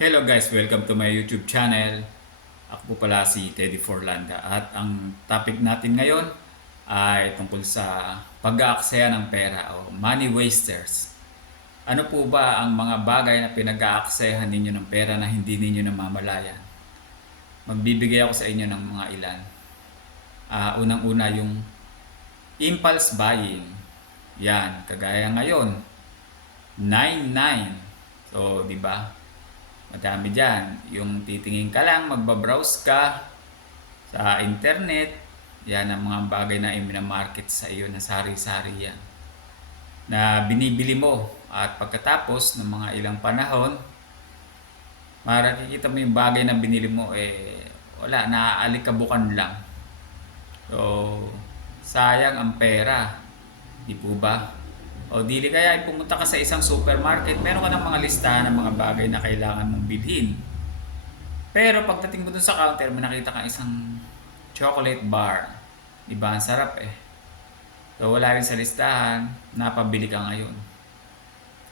Hello guys, welcome to my YouTube channel. Ako po pala si Teddy Forlanda at ang topic natin ngayon ay tungkol sa pag-aaksaya ng pera o money wasters. Ano po ba ang mga bagay na pinag-aaksayahan ninyo ng pera na hindi ninyo namamalayan? Magbibigay ako sa inyo ng mga ilan. Ah, unang-una yung impulse buying. Yan, kagaya ngayon, 99. So, di ba? Madami dyan. Yung titingin ka lang, magbabrowse ka sa internet. Yan ang mga bagay na iminamarket sa iyo na sari-sari yan. Na binibili mo. At pagkatapos ng mga ilang panahon, marakikita mo yung bagay na binili mo, eh, wala, naaalikabukan lang. So, sayang ang pera. Di po ba? O dili kaya ay pumunta ka sa isang supermarket, meron ka ng mga listahan ng mga bagay na kailangan mong bilhin. Pero pagdating mo dun sa counter, may nakita kang isang chocolate bar. Diba? Ang sarap eh. So wala rin sa listahan, napabili ka ngayon.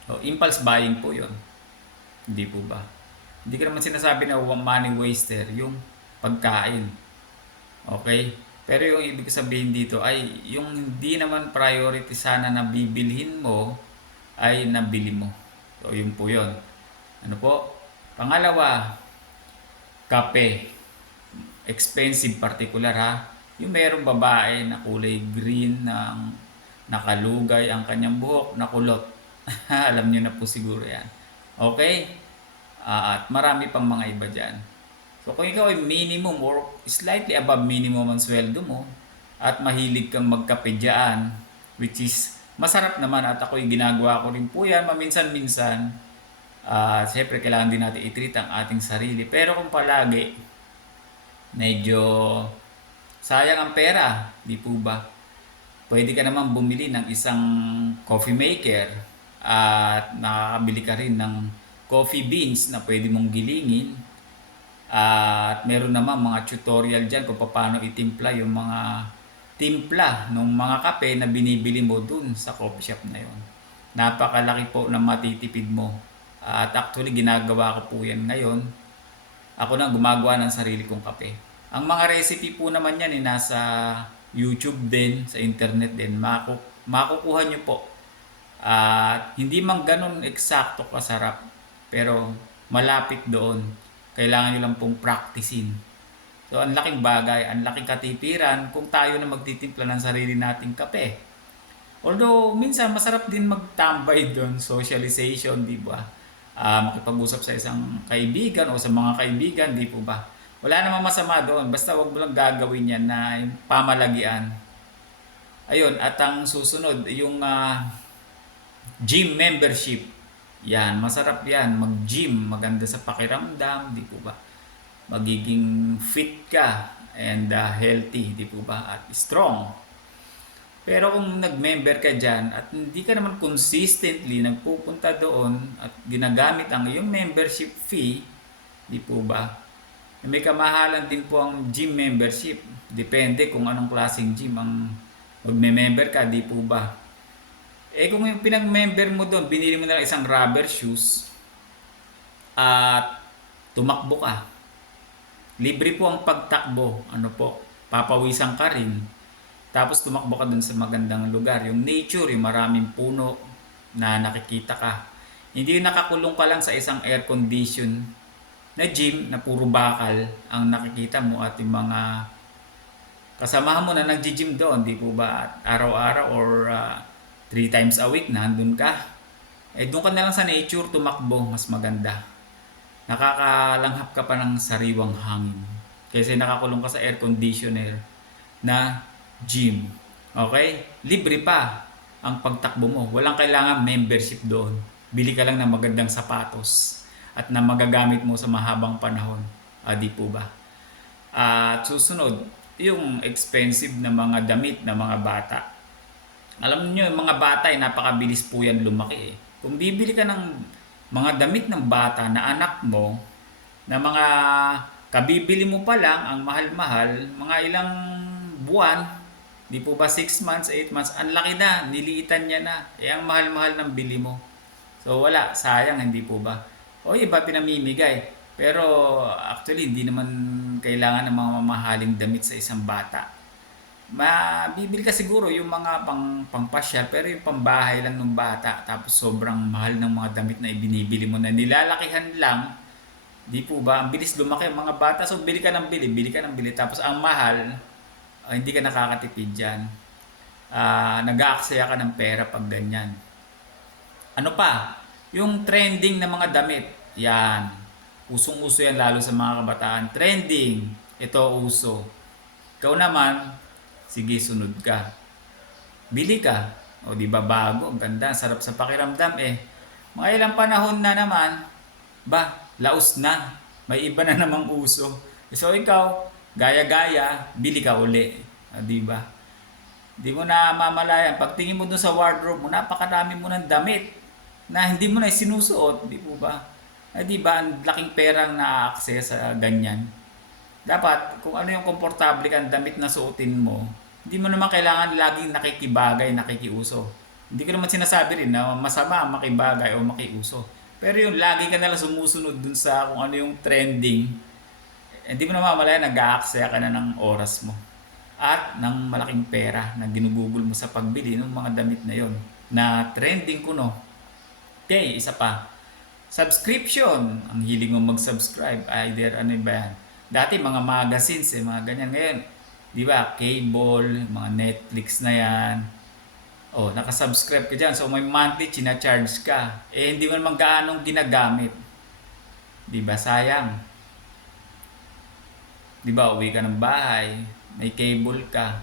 So impulse buying po yon Hindi po ba? Hindi ka naman sinasabi na money waster, yung pagkain. Okay? Pero yung ibig sabihin dito ay yung hindi naman priority sana na bibilhin mo ay nabili mo. So yun po yun. Ano po? Pangalawa, kape. Expensive particular ha. Yung merong babae na kulay green ng nakalugay ang kanyang buhok, nakulot. Alam niyo na po siguro yan. Okay? Ah, at marami pang mga iba dyan. So kung ikaw ay minimum or slightly above minimum ang sweldo mo at mahilig kang magkape dyan, which is masarap naman at ako'y ginagawa ko rin po yan maminsan-minsan. Uh, Siyempre kailangan din natin i-treat ang ating sarili. Pero kung palagi, medyo sayang ang pera, di po ba? Pwede ka naman bumili ng isang coffee maker at nakakabili ka rin ng coffee beans na pwede mong gilingin at meron naman mga tutorial dyan kung paano itimpla yung mga timpla ng mga kape na binibili mo dun sa coffee shop na yon. Napakalaki po na matitipid mo. At actually ginagawa ko po yan ngayon. Ako na gumagawa ng sarili kong kape. Ang mga recipe po naman yan eh, nasa YouTube din, sa internet din. Maku makukuha nyo po. At hindi man ganun eksakto kasarap. Pero malapit doon kailangan nyo lang pong practicein. So, ang laking bagay, ang laking katipiran kung tayo na magtitimpla ng sarili nating kape. Although, minsan masarap din magtambay doon, socialization, di ba? Uh, makipag-usap sa isang kaibigan o sa mga kaibigan, di po ba? Wala namang masama doon, basta wag mo lang gagawin yan na pamalagian. Ayun, at ang susunod, yung uh, gym membership yan, masarap yan. Mag-gym, maganda sa pakiramdam, di po ba? Magiging fit ka and uh, healthy, di po ba? At strong. Pero kung nag-member ka dyan at hindi ka naman consistently nagpupunta doon at ginagamit ang iyong membership fee, di po ba? May kamahalan din po ang gym membership. Depende kung anong klaseng gym ang magme-member ka, di po ba? Eh kung yung pinag-member mo doon, binili mo na lang isang rubber shoes at tumakbo ka. Libre po ang pagtakbo. Ano po, papawisan ka rin. Tapos tumakbo ka doon sa magandang lugar. Yung nature, yung maraming puno na nakikita ka. Hindi yung nakakulong ka lang sa isang air condition na gym na puro bakal ang nakikita mo at yung mga kasamahan mo na nag-gym doon, di po ba? Araw-araw or uh, three times a week, nandun ka. Eh, doon ka na lang sa nature, tumakbo, mas maganda. Nakakalanghap ka pa ng sariwang hangin. Kasi nakakulong ka sa air conditioner na gym. Okay? Libre pa ang pagtakbo mo. Walang kailangan membership doon. Bili ka lang ng magandang sapatos at na magagamit mo sa mahabang panahon. Ah, di po ba? At susunod, yung expensive na mga damit ng mga bata alam niyo yung mga bata ay napakabilis po yan lumaki eh. Kung bibili ka ng mga damit ng bata na anak mo, na mga kabibili mo pa lang, ang mahal-mahal, mga ilang buwan, di po ba 6 months, 8 months, ang laki na, niliitan niya na. Eh, ang mahal-mahal ng bili mo. So, wala, sayang, hindi po ba? O iba pinamimigay. Pero actually, hindi naman kailangan ng mga mamahaling damit sa isang bata. Mabibili ka siguro yung mga pang pangpasyal pero yung pambahay lang ng bata tapos sobrang mahal ng mga damit na ibinibili mo na nilalakihan lang di po ba? Ang bilis lumaki. Ang mga bata so bili ka ng bili bili ka ng bili. Tapos ang mahal ah, hindi ka nakakatipid dyan. Ah, nag-aaksaya ka ng pera pag ganyan. Ano pa? Yung trending na mga damit. Yan. Usong-uso yan lalo sa mga kabataan. Trending. Ito uso. Ikaw naman sige sunod ka. Bili ka. O di ba bago? Ang ganda. Sarap sa pakiramdam eh. Mga ilang panahon na naman. Ba laos na. May iba na namang uso. So ikaw gaya-gaya bili ka uli. O, di ba? Di mo na mamalayan. Pagtingin mo dun sa wardrobe mo napakarami mo ng damit na hindi mo na sinusuot. Di po ba? Eh, di ba ang laking perang na-access sa ganyan? Dapat kung ano yung komportable kang damit na suotin mo, hindi mo naman kailangan laging nakikibagay, nakikiuso. Hindi ko naman sinasabi rin na masama ang makibagay o makiuso. Pero yung lagi ka nalang sumusunod dun sa kung ano yung trending, eh, hindi mo naman malaya nag-aaksaya ka na ng oras mo. At ng malaking pera na ginugugol mo sa pagbili ng mga damit na yon na trending kuno. Okay, isa pa. Subscription. Ang hiling mo mag-subscribe. Either ano ba yan? Dati mga magazines eh, mga ganyan. Ngayon, di ba, cable, mga Netflix na yan. Oh, nakasubscribe ka dyan. So may monthly charge ka. Eh, hindi mo naman gaanong ginagamit. Di ba, sayang. Di ba, uwi ka ng bahay, may cable ka.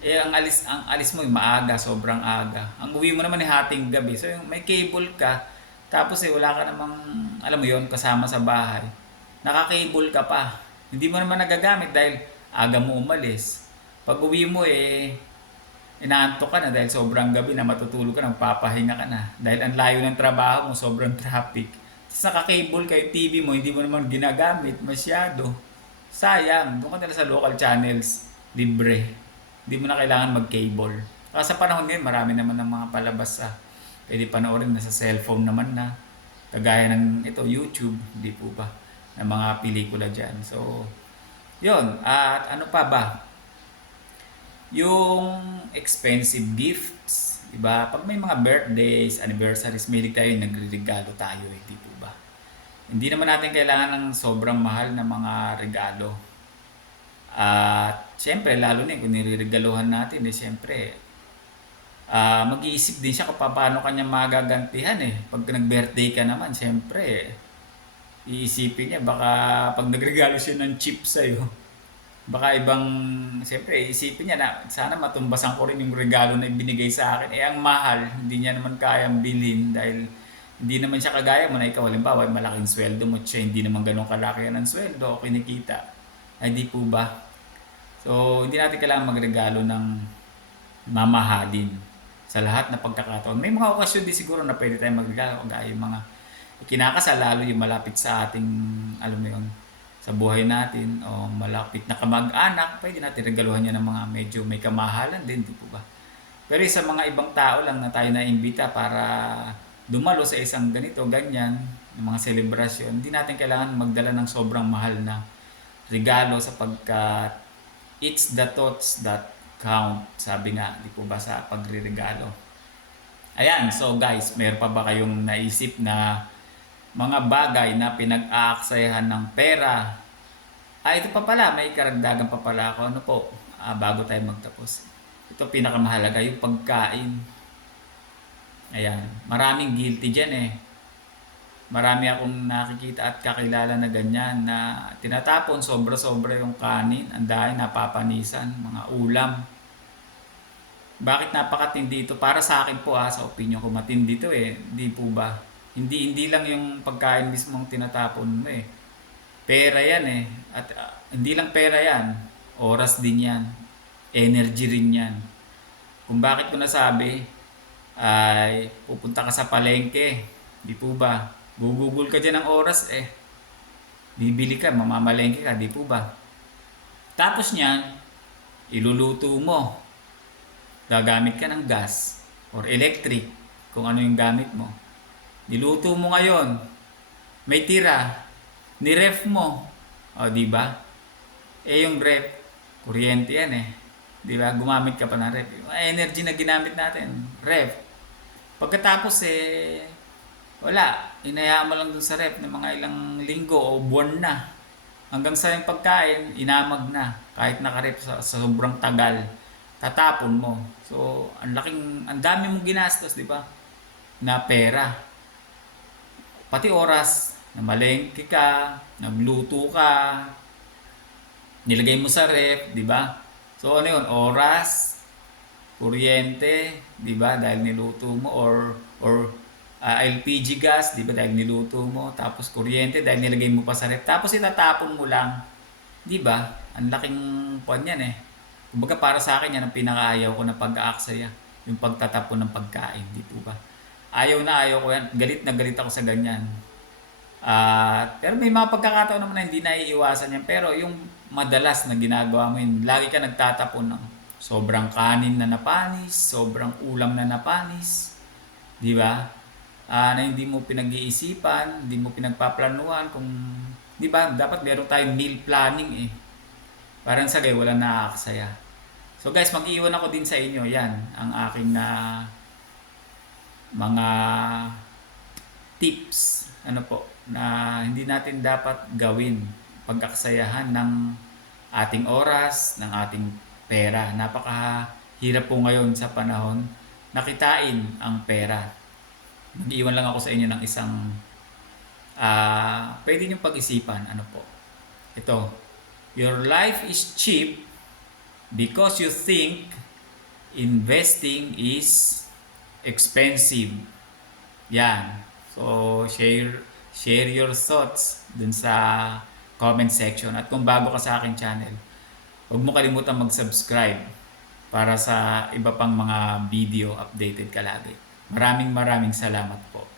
Eh, ang alis, ang alis mo, maaga, sobrang aga. Ang uwi mo naman ay hating gabi. So, may cable ka, tapos eh, wala ka namang, alam mo yon kasama sa bahay. Naka-cable ka pa. Hindi mo naman nagagamit dahil aga mo umalis. Pag uwi mo eh, inaantok ka na dahil sobrang gabi na matutulog ka, nagpapahinga ka na. Dahil ang layo ng trabaho mo, sobrang traffic. Tapos naka-cable ka yung TV mo, hindi mo naman ginagamit masyado. Sayang, doon ka nila sa local channels, libre. Hindi mo na kailangan mag-cable. Kasi sa panahon ngayon, marami naman ng mga palabas sa pwede panoorin na sa cellphone naman na. Kagaya ng ito, YouTube, hindi po ba? ng mga pelikula dyan. So, yun. At ano pa ba? Yung expensive gifts, diba? Pag may mga birthdays, anniversaries, mahilig tayo, nagre-regalo tayo, eh, di po ba? Hindi naman natin kailangan ng sobrang mahal na mga regalo. At syempre, lalo na kung nireregaluhan natin, eh, syempre, ah mag-iisip din siya kung paano kanya magagantihan eh. Pag nag-birthday ka naman, syempre, iisipin niya baka pag nagregalo siya ng chip sa'yo baka ibang siyempre iisipin niya na sana matumbasan ko rin yung regalo na ibinigay sa akin. Eh ang mahal hindi niya naman kayang bilhin dahil hindi naman siya kagaya mo na ikaw. Halimbawa malaking sweldo mo siya hindi naman ganun kalaki ang sweldo o kinikita. Ay di po ba? So hindi natin kailangan magregalo ng mamahalin sa lahat na pagkakataon. May mga okasyon din siguro na pwede tayong magregalo kagaya yung mga kinakasal lalo yung malapit sa ating alam mo yun sa buhay natin o malapit na kamag-anak pwede natin regaluhan niya ng mga medyo may kamahalan din di po ba? Pero sa mga ibang tao lang na tayo na-imbita para dumalo sa isang ganito ganyan ng mga selebrasyon hindi natin kailangan magdala ng sobrang mahal na regalo sapagkat it's the thoughts that count sabi nga di po ba sa pagre-regalo. Ayan so guys mayroon pa ba kayong naisip na mga bagay na pinag-aaksayahan ng pera. Ah, ito pa pala, may karagdagan pa pala ako. Ano po, ah, bago tayo magtapos. Ito pinakamahalaga, yung pagkain. Ayan, maraming guilty dyan eh. Marami akong nakikita at kakilala na ganyan na tinatapon sobra-sobra yung kanin, ang dahil napapanisan, mga ulam. Bakit napakatindi ito? Para sa akin po ha, sa opinion ko, matindi ito eh. Hindi po ba? Hindi hindi lang yung pagkain mismo ang tinatapon mo eh. Pera yan eh. At uh, hindi lang pera yan. Oras din yan. Energy rin yan. Kung bakit ko nasabi, ay pupunta ka sa palengke. Di po ba? Gugugol ka dyan ng oras eh. Bibili ka, mamamalengke ka, di po ba? Tapos niyan, iluluto mo. Gagamit ka ng gas or electric kung ano yung gamit mo Niluto mo ngayon. may tira, ni-ref mo. O, di ba? Eh, yung ref, kuryente yan eh. Di ba? Gumamit ka pa ng ref. Yung energy na ginamit natin, ref. Pagkatapos eh, wala. Inayaan mo lang dun sa ref ng mga ilang linggo o buwan na. Hanggang sa yung pagkain, inamag na. Kahit nakarep sa, sa sobrang tagal, tatapon mo. So, ang laking, ang dami mong ginastos, di ba? Na pera. Pati oras, na malengke ka, nagluto ka, nilagay mo sa ref, di ba? So, ano yun? Oras, kuryente, di ba? Dahil niluto mo or or ah, LPG gas, di ba? Dahil niluto mo, tapos kuryente dahil nilagay mo pa sa ref. Tapos itatapon mo lang. Di ba? Ang laking puwan yan eh. Kumbaga para sa akin yan ang pinakaayaw ko na pag-aaksaya. Yung pagtatapon ng pagkain, di po ba? Ayaw na ayaw ko yan. Galit na galit ako sa ganyan. Ah, pero may mga pagkakataon naman na hindi na iiwasan yan. Pero yung madalas na ginagawa mo yun, lagi ka nagtatapon ng sobrang kanin na napanis, sobrang ulam na napanis, di ba? Ah, na hindi mo pinag-iisipan, hindi mo pinagpaplanuhan kung, di ba? Dapat meron tayong meal planning eh. Parang sa wala nakakasaya. So guys, mag-iwan ako din sa inyo. Yan, ang aking na mga tips ano po na hindi natin dapat gawin pag-aksayahan ng ating oras, ng ating pera. Napakahirap po ngayon sa panahon nakitain ang pera. Mag-iwan lang ako sa inyo ng isang ah pwede niyong pag-isipan. Ano po? Ito. Your life is cheap because you think investing is expensive. Yan. So, share share your thoughts dun sa comment section. At kung bago ka sa aking channel, huwag mo kalimutan mag-subscribe para sa iba pang mga video updated ka lagi. Maraming maraming salamat po.